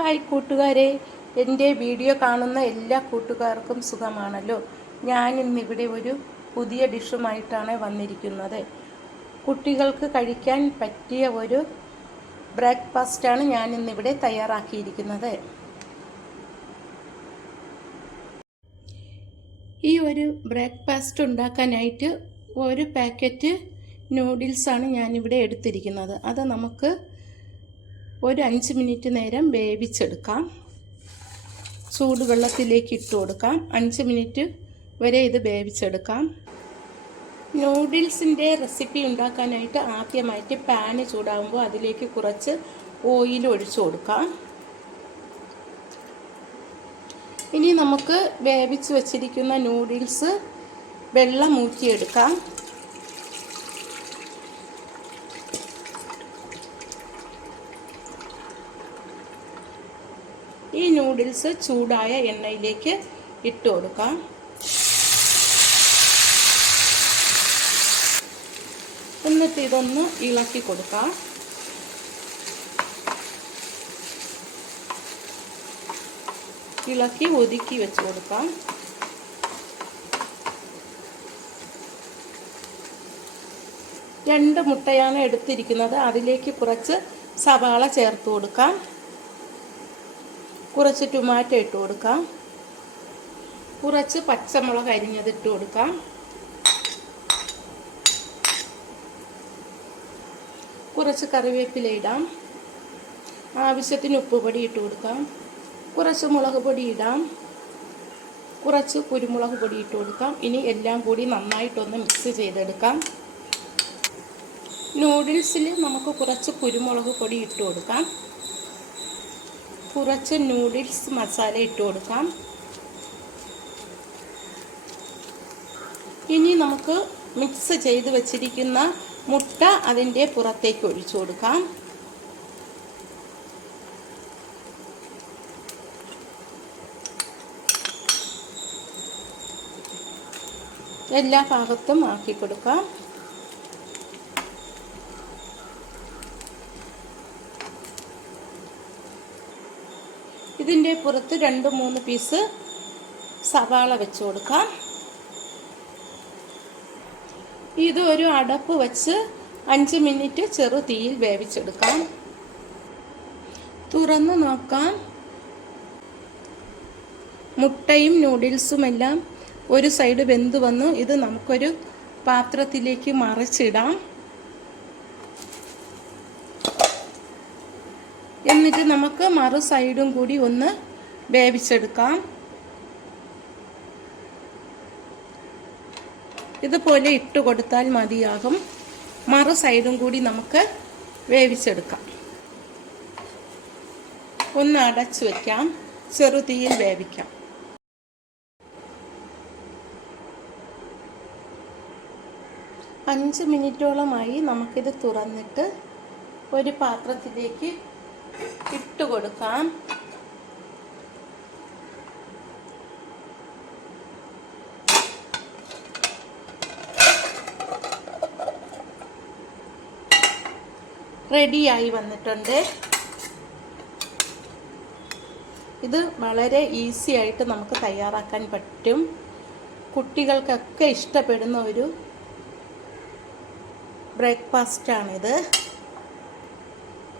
Hi കൂട്ടുകാരെ. എന്റെ video കാണുന്ന എല്ലാ കൂട്ടുകാർക്കും സുഖമാണല്ലോ. ഞാൻ ഇന്നിവിടെ ഒരു പുതിയ ഡിഷുമായിട്ടാണ് വന്നിരിക്കുന്നത്. കുട്ടികൾക്ക് കഴിക്കാൻ പറ്റിയ ഒരു ബ്രേക്ക്ഫാസ്റ്റാണ് ഞാൻ ഇന്നിവിടെ തയ്യാറാക്കിയിരിക്കുന്നത്. ഈ ഒരു ബ്രേക്ക്ഫാസ്റ്റ് ഉണ്ടാക്കാനായിട്ട് ഒരു പാക്കറ്റ് നൂഡിൽസാണ് ഞാനിവിടെ എടുത്തിരിക്കുന്നത്. അത് നമുക്ക് ഒരു അഞ്ച് മിനിറ്റ് നേരം വേവിച്ചെടുക്കാം. ചൂടുവെള്ളത്തിലേക്ക് ഇട്ട് കൊടുക്കാം. അഞ്ച് മിനിറ്റ് വരെ ഇത് വേവിച്ചെടുക്കാം. നൂഡിൽസിന്റെ റെസിപ്പി ഉണ്ടാക്കാനായിട്ട് ആദ്യമായിട്ട് പാന് ചൂടാകുമ്പോൾ അതിലേക്ക് കുറച്ച് ഓയിൽ ഒഴിച്ചു കൊടുക്കാം. ഇനി നമുക്ക് വേവിച്ച് വച്ചിരിക്കുന്ന നൂഡിൽസ് വെള്ളം ഊറ്റിയെടുക്കാം. ഈ നൂഡിൽസ് ചൂടായ എണ്ണയിലേക്ക് ഇട്ട് കൊടുക്കാം. എന്നിട്ട് ഇതൊന്ന് ഇളക്കി കൊടുക്കാം. ഇളക്കി ഒതുക്കി വെച്ച് കൊടുക്കാം. രണ്ട് മുട്ടയാണ് എടുത്തിരിക്കുന്നത്. അതിലേക്ക് കുറച്ച് സവാള ചേർത്ത് കൊടുക്കാം. കുറച്ച് ടൊമാറ്റോ ഇട്ട് കൊടുക്കാം. കുറച്ച് പച്ചമുളക് അരിഞ്ഞത് ഇട്ട് കൊടുക്കാം. കുറച്ച് കറിവേപ്പില ഇടാം. ആവശ്യത്തിന് ഉപ്പ് ഉപ്പുപൊടി ഇട്ട് കൊടുക്കാം. കുറച്ച് മുളക് പൊടി ഇടാം. കുറച്ച് കുരുമുളക് പൊടി ഇട്ട് കൊടുക്കാം. ഇനി എല്ലാം കൂടി നന്നായിട്ടൊന്ന് മിക്സ് ചെയ്തെടുക്കാം. നൂഡിൽസിൽ നമുക്ക് കുറച്ച് കുരുമുളക് പൊടി ഇട്ട് കൊടുക്കാം. കുറച്ച് നൂഡിൽസ് മസാല ഇട്ട് കൊടുക്കാം. ഇനി നമുക്ക് മിക്സ് ചെയ്ത് വെച്ചിരിക്കുന്ന മുട്ട അതിന്റെ പുറത്തേക്ക് ഒഴിച്ചു കൊടുക്കാം. എല്ലാ ഭാഗത്തും ആക്കി കൊടുക്കാം. ഇതിന്റെ പുറത്ത് രണ്ട് മൂന്ന് പീസ് സവാള വെച്ച് കൊടുക്കാം. ഇത് ഒരു അടപ്പ് വെച്ച് അഞ്ച് മിനിറ്റ് ചെറു തീയിൽ വേവിച്ചെടുക്കാം. തുറന്ന് നോക്കാം. മുട്ടയും നൂഡിൽസും എല്ലാം ഒരു സൈഡ് വെന്ത് വന്നു. ഇത് നമുക്കൊരു പാത്രത്തിലേക്ക് മറിച്ചിടാം. എന്നിട്ട് നമുക്ക് മറു സൈഡും കൂടി ഒന്ന് വേവിച്ചെടുക്കാം. ഇതുപോലെ ഇട്ട് കൊടുത്താൽ മതിയാകും. മറു സൈഡും കൂടി നമുക്ക് വേവിച്ചെടുക്കാം. ഒന്ന് അടച്ചു വയ്ക്കാം ചെറുതീയിൽ വേവിക്കാം. അഞ്ച് മിനിറ്റോളമായി നമുക്കിത് തുറന്നിട്ട് ഒരു പാത്രത്തിലേക്ക് ഇട്ട് കൊടുക്കാം റെഡിയായി വന്നിട്ടുണ്ട്. ഇത് വളരെ ഈസി ആയിട്ട് നമുക്ക് തയ്യാറാക്കാൻ പറ്റും. കുട്ടികൾക്കൊക്കെ ഇഷ്ടപ്പെടുന്ന ഒരു ബ്രേക്ക്ഫാസ്റ്റാണിത്.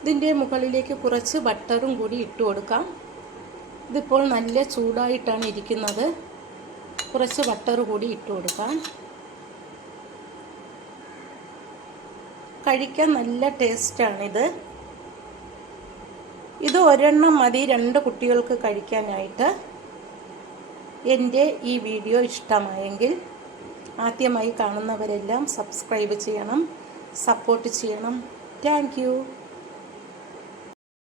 ഇതിന്റെ മുകളിലേക്ക് കുറച്ച് ബട്ടറും കൂടി ഇട്ട് കൊടുക്കാം. ഇതിപ്പോൾ നല്ല ചൂടായിട്ടാണ് ഇരിക്കുന്നത്. കുറച്ച് ബട്ടർ കൂടി ഇട്ട് കൊടുക്കാം. കഴിക്കാൻ നല്ല ടേസ്റ്റാണിത്. ഇത് ഒരെണ്ണം മതി രണ്ട് കുട്ടികൾക്ക് കഴിക്കാനായിട്ട്. എന്റെ ഈ വീഡിയോ ഇഷ്ടമായെങ്കിൽ ആദ്യമായി കാണുന്നവരെല്ലാം സബ്സ്ക്രൈബ് ചെയ്യണം സപ്പോർട്ട് ചെയ്യണം. താങ്ക്